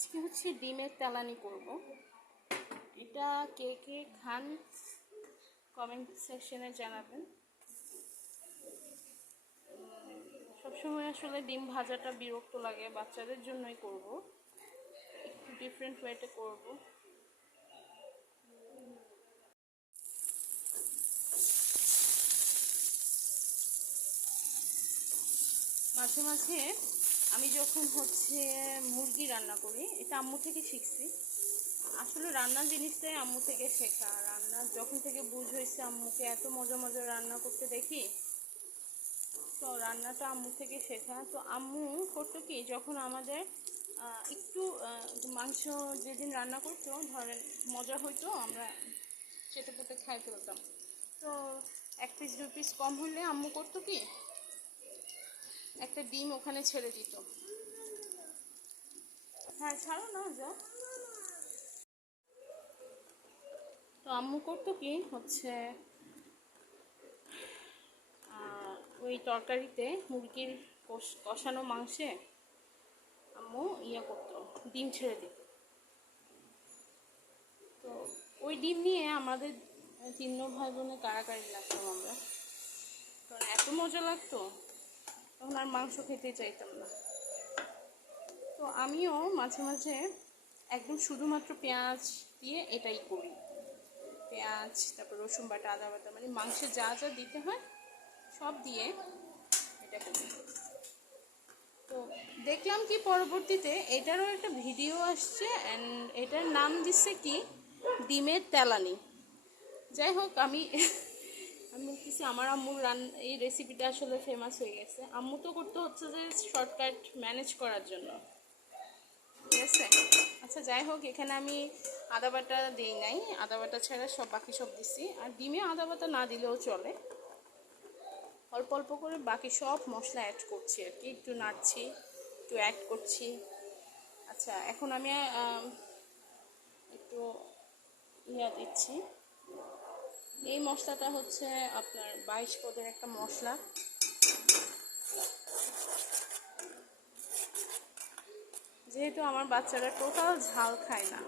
আজকে হচ্ছে ডিমের তেলানি করব। এটা কে কে খান কমেন্ট সেকশনে জানাবেন। সবসময় আসলে ডিম ভাজাটা বিরক্ত লাগে, বাচ্চাদের জন্যই করব। একটু ডিফারেন্ট ওয়েতে করব। মাঝে মাঝে আমি যখন হচ্ছে মুরগি রান্না করি, এটা আম্মু থেকে শিখছি। আসলে রান্নার জিনিসটাই আম্মু থেকে শেখা। রান্না যখন থেকে বুঝ হয়েছে আম্মুকে এত মজা মজা রান্না করতে দেখি, তো রান্নাটা আম্মু থেকে শেখা। তো আম্মু করতো কি, যখন আমাদের একটু মাংস যেদিন রান্না করতো, ধরেন মজা হইতো, আমরা চেটে পুটে খাই ফেলতাম তো এক পিস দু পিস কম হলে আম্মু করতো কি একটা ডিম ওখানে ছেড়ে দিত। হ্যাঁ ছাড়ো না যা তো আম্মু করতো কি হচ্ছে ওই তরকারিতে মুরগির কষ- কষানো মাংসে আম্মু ইয়ে করতো, ডিম ছেড়ে দিত। তো ওই ডিম নিয়ে আমাদের তিন ভাই বোনে কারাকারি লাগতাম আমরা। তো এত মজা লাগতো। তখন আর মাংস খেতে চাইতাম না। তো আমিও মাঝে মাঝে একদম শুধুমাত্র পেঁয়াজ দিয়ে এটাই করি। পেঁয়াজ, তারপর রসুন বাটা, আদা বাটা মানে মাংসে যা যা দিতে হয় সব দিয়ে এটা করি। তো দেখলাম কি পরবর্তীতে এটারও একটা ভিডিও আসছে অ্যান্ড এটার নাম দিচ্ছে কি? ডিমের তেলানি। যাই হোক, আমি আমি বলতেছি, আমার আম্মুর রান, এই রেসিপিটা আসলে ফেমাস হয়ে গেছে। আম্মু তো করতে হচ্ছে যে শর্টকাট ম্যানেজ করার জন্য। ঠিক আছে? আচ্ছা যাই হোক, এখানে আমি আদা বাটা দিই নাই। আদা বাটা ছাড়া সব বাকি সব দিছি। আর ডিমে আদা বাটা না দিলেও চলে। অল্প অল্প করে বাকি সব মশলা অ্যাড করছি আর কি। একটু নাড়ছি, একটু অ্যাড করছি। আচ্ছা এখন আমি একটু ইয়া দিচ্ছি। এই মশলাটা হচ্ছে আপনার বাইশ পদের একটা মশলা। যেহেতু আমার বাচ্চারা টোটাল ঝাল খায় না,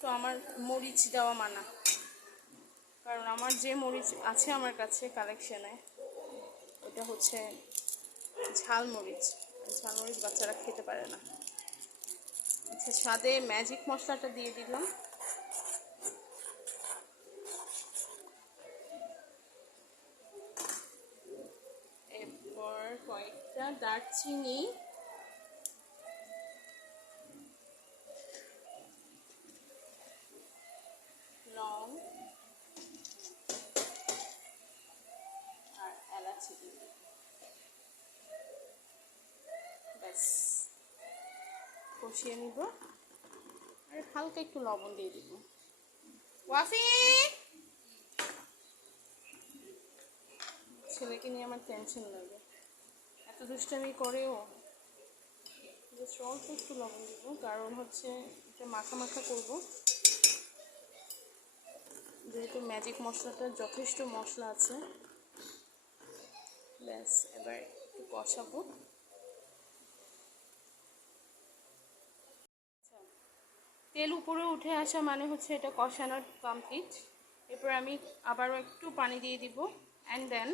তো আমার মরিচ দেওয়া মানা। কারণ আমার যে মরিচ আছে আমার কাছে কালেকশনে ওটা হচ্ছে ঝাল মরিচ। ঝাল মরিচ বাচ্চারা খেতে পারে না। আচ্ছা স্বাদে ম্যাজিক মশলাটা দিয়ে দিলাম এরপর কয়েকটা দারচিনি। লং। আর এলাচি দিয়ে। ব্যাস। কষিয়ে নিব। আর হালকা একটু লবণ দিয়ে দিব। ওয়াফি ছেলেকে নিয়ে আমার টেনশন লাগে দুষ্টামি করেও জাস্ট অল্প একটু লবণ দেবো কারণ হচ্ছে এটা মাখা মাখা করব। যেহেতু ম্যাজিক মশলাটা যথেষ্ট মশলা আছে ব্যাস এবার একটু কষাবো। আচ্ছা, তেল উপরে উঠে আসা মানে হচ্ছে এটা কষানোর কমপ্লিট এরপর আমি আবারও একটু পানি দিয়ে দিব অ্যান্ড দেন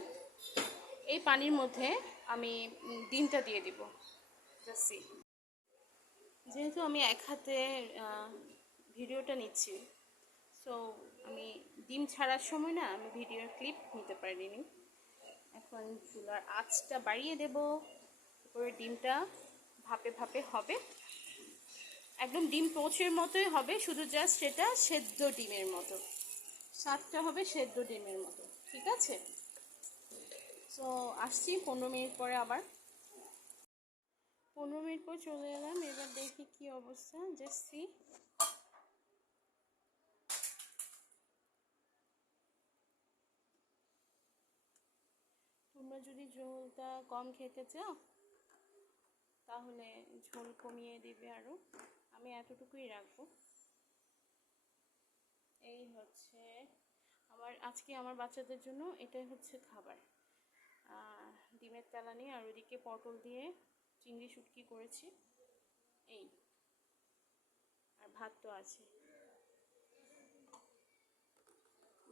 এই পানির মধ্যে আমি ডিমটা দিয়ে দিব। জাসি যেহেতু আমি এক হাতে ভিডিওটা নিচ্ছি সো আমি ডিম ছাড়ার সময় না, আমি ভিডিওর ক্লিপ নিতে পারিনি। এখন চুলার আঁচটা বাড়িয়ে দেব। তারপরে ডিমটা ভাপে ভাপে হবে। একদম ডিম পোচের মতোই হবে, শুধু জাস্ট এটা সেদ্ধ ডিমের মতো। স্বাদটা হবে সেদ্ধ ডিমের মতো। ঠিক আছে? সো আসছি, পনেরো মিনিট পরে আবার। পনেরো মিনিট পর চলে এলাম, এবার দেখি কি অবস্থা জাস্ট সি তোমরা যদি ঝোলটা কম খেতে চাও, তাহলে ঝোল কমিয়ে দিবে আরও আমি এতটুকুই রাখব। এই হচ্ছে আমার, আজকে আমার বাচ্চাদের জন্য এটাই হচ্ছে খাবার। ডিমের তেলানি আর ওদিকে পটল দিয়ে চিংড়ি শুটকি করেছি। এই। আর ভাত তো আছে।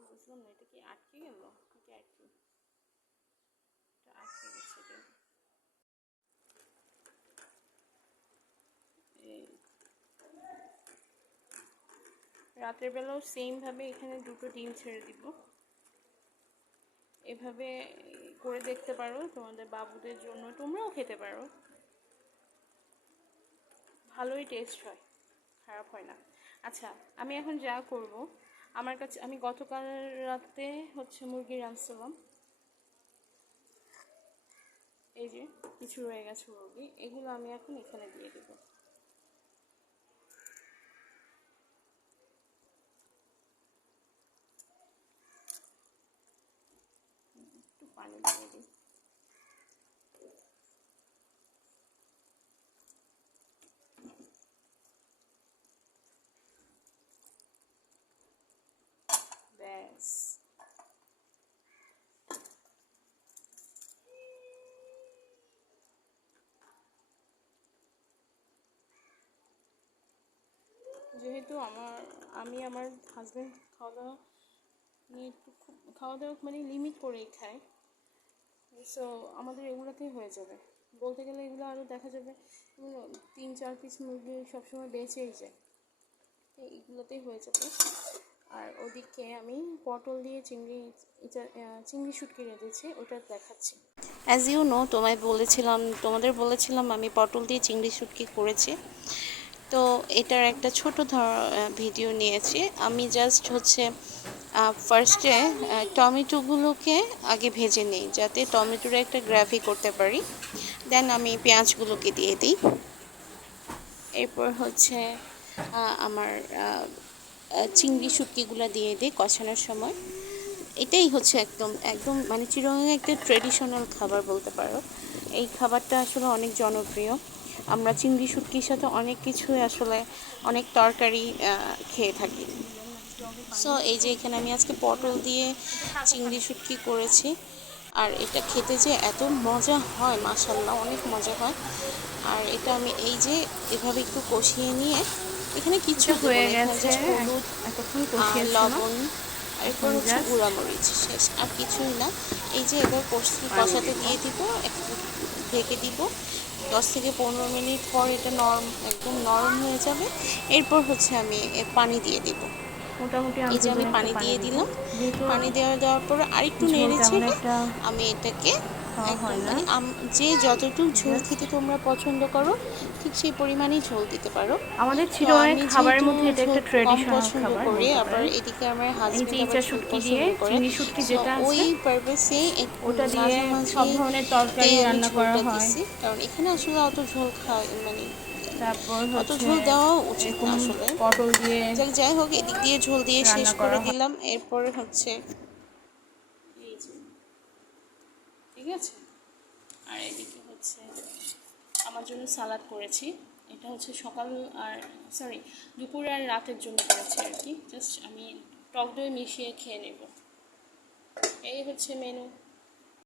বুঝলাম না, এটা কি আটকে গেল নাকি আটকে আটকে গেছে রাতের বেলাও সেমভাবে এখানে দুটো ডিম ছেড়ে দিব। এভাবে করে দেখতে পারো, তোমাদের বাবুদের জন্য তোমরাও খেতে পারো। ভালোই টেস্ট হয়, খারাপ হয় না। আচ্ছা আমি এখন যা করব, আমার কাছে, আমি গতকাল রাতে হচ্ছে মুরগি রাঁধছিলাম এই যে, কিছু রয়ে গেছে মুরগি, এগুলো আমি এখন এখানে দিয়ে দেবো একটু পানি দিয়ে দিই ব্যাস যেহেতু আমার, আমি আমার হাজব্যান্ড খাওয়া দাওয়া নিয়ে একটু খুব খাওয়া দাওয়া মানে লিমিট করেই খাই। সো আমাদের এগুলোতেই হয়ে যাবে। বলতে গেলে এগুলো আরও দেখা যাবে তিন, চার পিস মুরগি সবসময় বেঁচেই যায়। এইগুলোতেই হয়ে যাবে। আর ওদিকে আমি পটল দিয়ে চিংড়ি চিংড়ি শুটকি রেঁধেছি, ওটা দেখাচ্ছি। অ্যাজ ইউ নো তোমায় বলেছিলাম, তোমাদের বলেছিলাম আমি পটল দিয়ে চিংড়ি শুটকি করেছি। তো এটার একটা ছোট ধর ভিডিও নিয়েছি। আমি জাস্ট হচ্ছে ফার্স্টে টমেটোগুলোকে আগে ভেজে নিই, যাতে টমেটোর একটা গ্রাভি করতে পারি। দেন আমি পেঁয়াজগুলোকে দিয়ে দিই। এরপর হচ্ছে আমার চিংড়ি শুটকিগুলো দিয়ে দিই কষানোর সময়। এটাই হচ্ছে একদম একদম মানে চিরঙে একটা ট্রেডিশনাল খাবার বলতে পারো। এই খাবারটা আসলে অনেক জনপ্রিয়। আমরা চিংড়ি শুটকির সাথে অনেক কিছুই আসলে অনেক তরকারি খেয়ে থাকি। সো এই যে এখানে আমি আজকে পটল দিয়ে চিংড়ি শুটকি করেছি। আর এটা খেতে যে এত মজা হয় মাসাল্লাহ অনেক মজা হয়। আর এটা আমি এই যে এভাবে একটু কষিয়ে নিয়ে এখানে কিছু হয়ে গেছে। এতক্ষণ আর লবণ এরপর হচ্ছে গুঁড়া মরিচ শেষ। আর কিছুই না। এই যে এবার কষি কষাতে দিয়ে দিব একটু ঢেকে দিব। দশ থেকে পনেরো মিনিট পর এটা নরম একদম নরম হয়ে যাবে। এরপর হচ্ছে আমি পানি দিয়ে দিব। মোটামুটি এই যে আমি পানি দিয়ে দিলাম। পানি দেওয়া দেওয়ার পর আরেকটু নেড়ে চেড়ে আমি এটাকে খাওয়া হয় না। মানে যে যতটুকু ঝোল খেতে তোমরা পছন্দ করো ঠিক সেই পরিমাণেই ঝোল দিতে পারো। আমাদের তো চিরঙের খাবারের মধ্যে এটা একটা কম খাবার করি আবার এদিকে আমার হাজবেন্ড আবার শুটকি দিয়ে চিংড়ি শুটকি যেটা ওই পারপাসে ওটা দিয়ে সব ধরনের তরকারি রান্না করা হয়। কারণ এখানে আসলে অত ঝোল খাওয়া মানে তারপর অত ঝোল দেওয়া উচিত আসলে। পটল দিয়ে যাই হোক এদিক দিয়ে ঝোল দিয়ে শেষ করে দিলাম। এরপরে হচ্ছে এই যে ঠিক আছে? আর এদিকে হচ্ছে আমার জন্য সালাদ করেছি। এটা হচ্ছে সকাল আর সরি দুপুর আর রাতের জন্য করেছি আর কি। জাস্ট আমি টক দই মিশিয়ে খেয়ে নেব। এই হচ্ছে মেনু